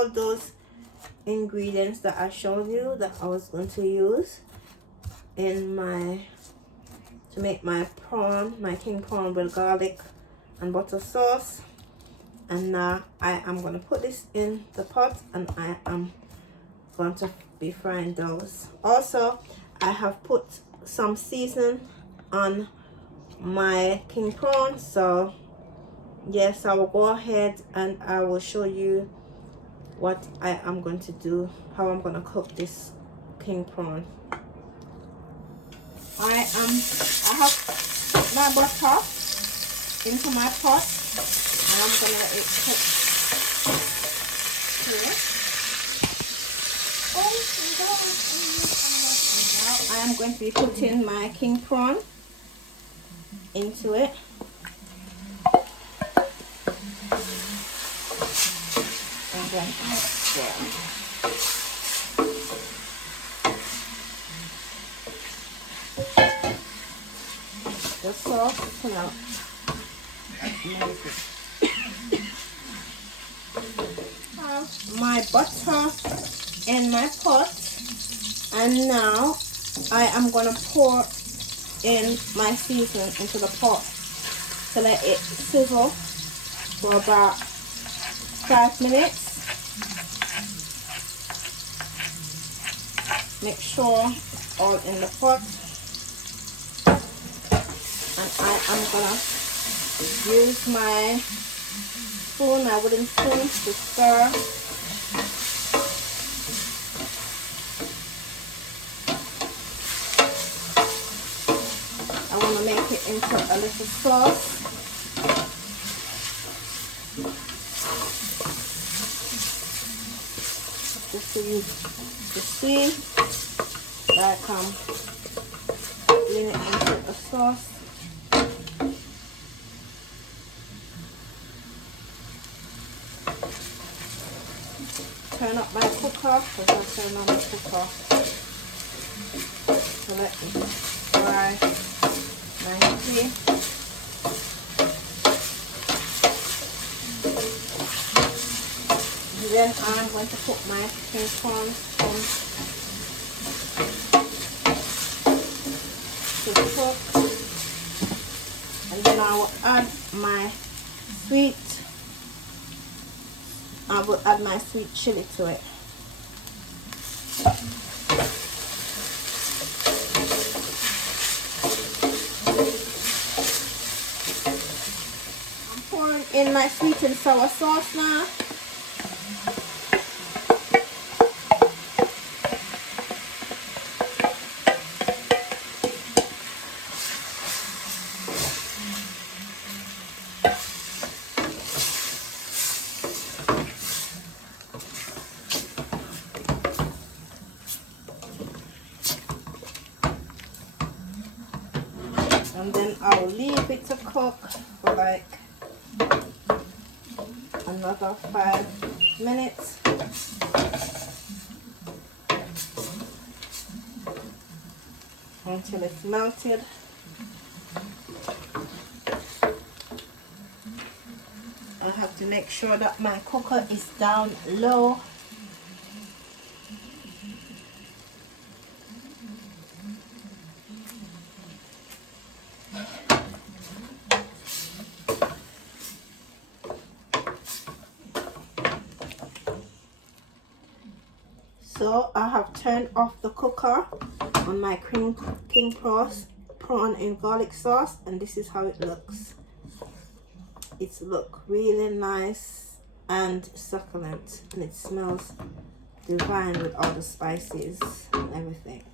all those ingredients that I showed you that I was going to use in to make my king prawn with garlic and butter sauce. And now I am going to put this in the pot, and I am going to be frying those. Also, I have put some seasoning on my king prawn, so yes, I will go ahead and I will show you what I am going to do, how I'm going to cook this king prawn. I have put my butter into my pot, and I'm going to let it cook here. Now I am going to be putting my king prawn into it. And then the sauce come out. My butter in my pot, and now I am going to pour in my seasoning into the pot to let it sizzle for about 5 minutes. Make sure it's all in the pot, and I am gonna use my spoon, my wooden spoon, to stir. I want to make it into a little sauce. Just for you to see, like doing it into a sauce. Turn up my cooker, because I turn on the cooker to let it fry nicely. Then I'm going to put my king prawn to cook, and then I will add my sweet chili to it. I'm pouring in my sweet and sour sauce now. And then I'll leave it to cook for like another 5 minutes. Until it's melted. I have to make sure that my cooker is down low. So I have turned off the cooker on my king prawn in garlic sauce, and this is how it looks. It's look really nice and succulent, and it smells divine with all the spices and everything.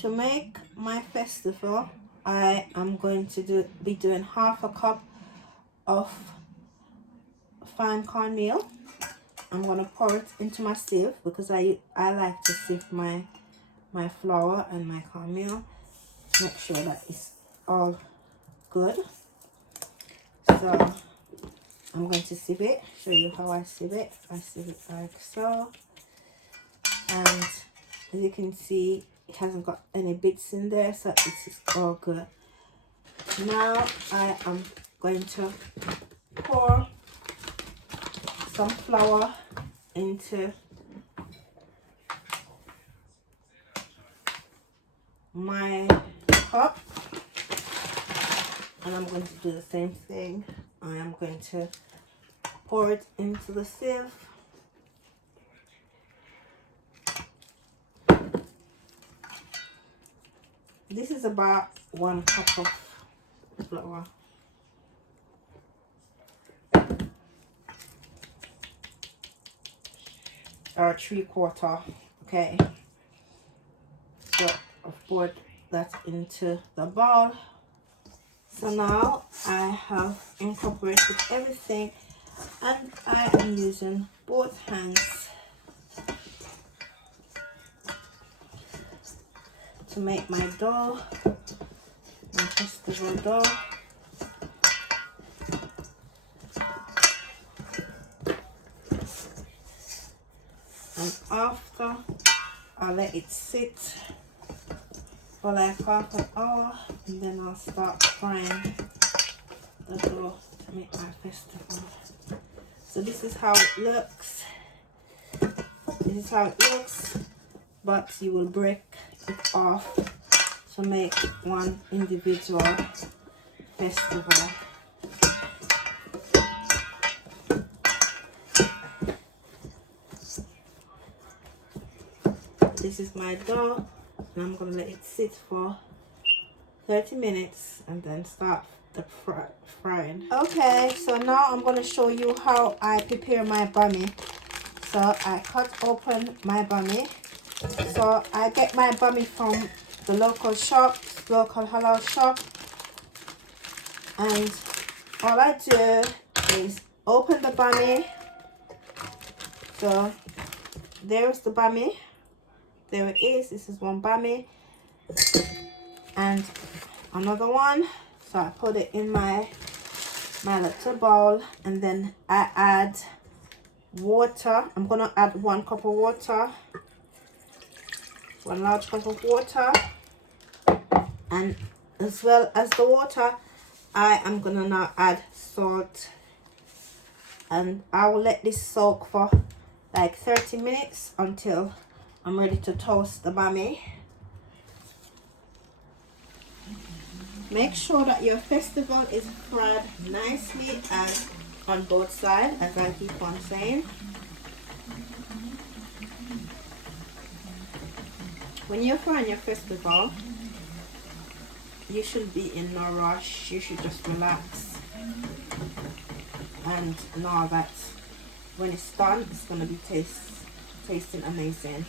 To make my festival, I am going to be doing 1/2 cup of fine cornmeal. I'm going to pour it into my sieve, because I like to sieve my flour and my cornmeal. Make sure that it's all good. So I'm going to sieve it, show you how I sieve it. I sieve it like so, and as you can see, it hasn't got any bits in there, so it's all good. Now I am going to pour some flour into my cup, and I'm going to do the same thing. I am going to pour it into the sieve. This is about 1 cup of flour. Or 3/4, okay. So I've poured that into the bowl. So now I have incorporated everything, and I am using both hands to make my dough, my festival dough. And after, I'll let it sit for like half an hour, and then I'll start frying the dough to make my festival. So this is how it looks. This is how it looks, but you will break it off to make one individual festival. This is my dough, and I'm gonna let it sit for 30 minutes and then start the frying. Okay, so now I'm gonna show you how I prepare my bummy. So I cut open my bummy. So I get my bummy from the local shop, local halal shop, and all I do is open the bummy. So there's the bummy. There it is. This is one bummy and another one. So I put it in my little bowl, and then I add water. I'm gonna add 1 cup of water, 1 large cup of water, and as well as the water, I am gonna now add salt, and I will let this soak for like 30 minutes until I'm ready to toast the bummy. Make sure that your festival is fried nicely and on both sides, as I keep on saying. When you're frying your festival, you should be in no rush. You should just relax and know that when it's done, it's going to be tasting amazing.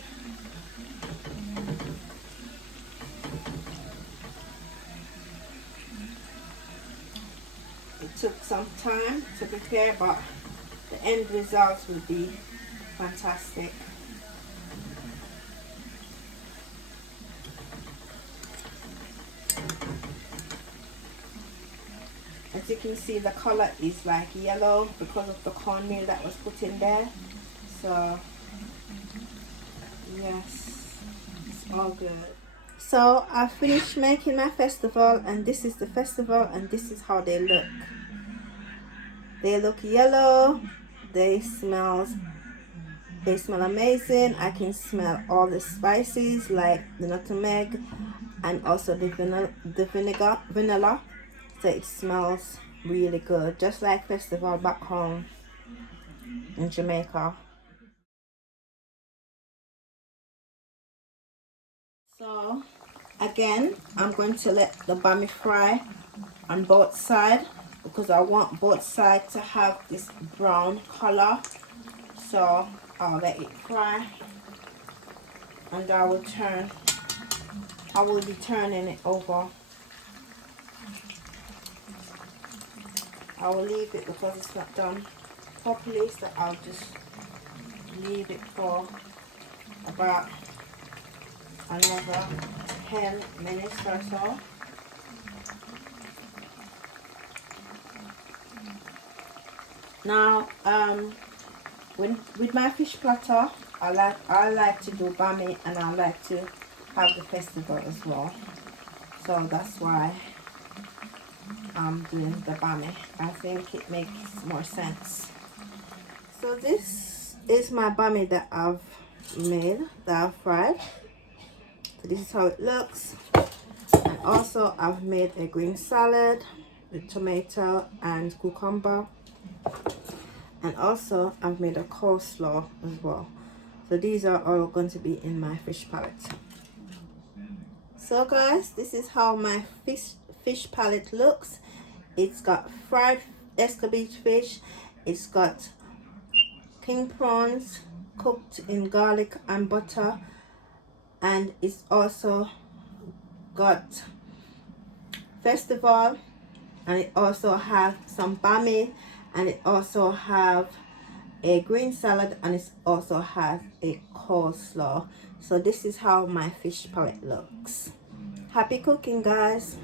It took some time to prepare, but the end result will be fantastic. As you can see, the color is like yellow because of the cornmeal that was put in there. So yes, it's all good. So I finished making my festival, and this is the festival, and this is how they look. They look yellow. They smell amazing. I can smell all the spices like the nutmeg and also the vanilla. So it smells really good, just like festival back home in Jamaica. So again, I'm going to let the bummy fry on both sides because I want both sides to have this brown color. So I'll let it fry, and I will be turning it over. I will leave it because it's not done properly, so I'll just leave it for about another 10 minutes or so. Now, with my fish platter, I like to do bummy, and I like to have the festival as well. So that's why I'm doing the bummy. I think it makes more sense. So this is my bummy that I've made, that I've fried. So this is how it looks. And also I've made a green salad with tomato and cucumber. And also I've made a coleslaw as well. So these are all going to be in my fish palette. So guys, this is how my fish palette looks. It's got fried Escovitch fish. It's got king prawns cooked in garlic and butter. And it's also got festival, and it also have some bummy, and it also have a green salad, and it also has a coleslaw. So this is how my fish palette looks. Happy cooking, guys.